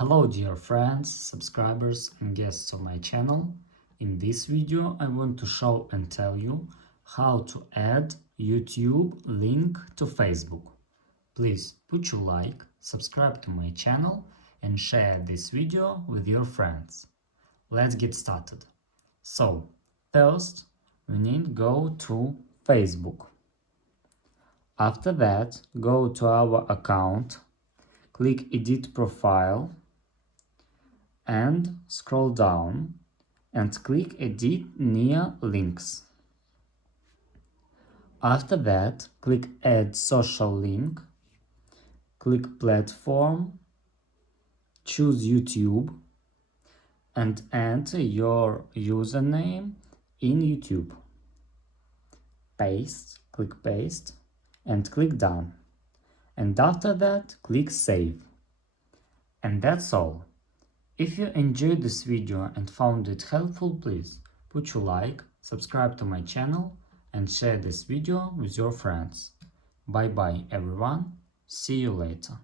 Hello dear friends, subscribers and guests of my channel. In this video I want to show and tell you how to add YouTube link to Facebook. Please put your like, subscribe to my channel and share this video with your friends. Let's get started. So, first we need to go to Facebook. After that, go to our account, click Edit Profile and scroll down and click Edit near links. After that, click Add social link, click Platform, choose YouTube and enter your username in YouTube. Click Paste and click Done. And after that, click Save. And that's all. If you enjoyed this video and found it helpful, please put your like, subscribe to my channel and share this video with your friends. Bye bye everyone, see you later.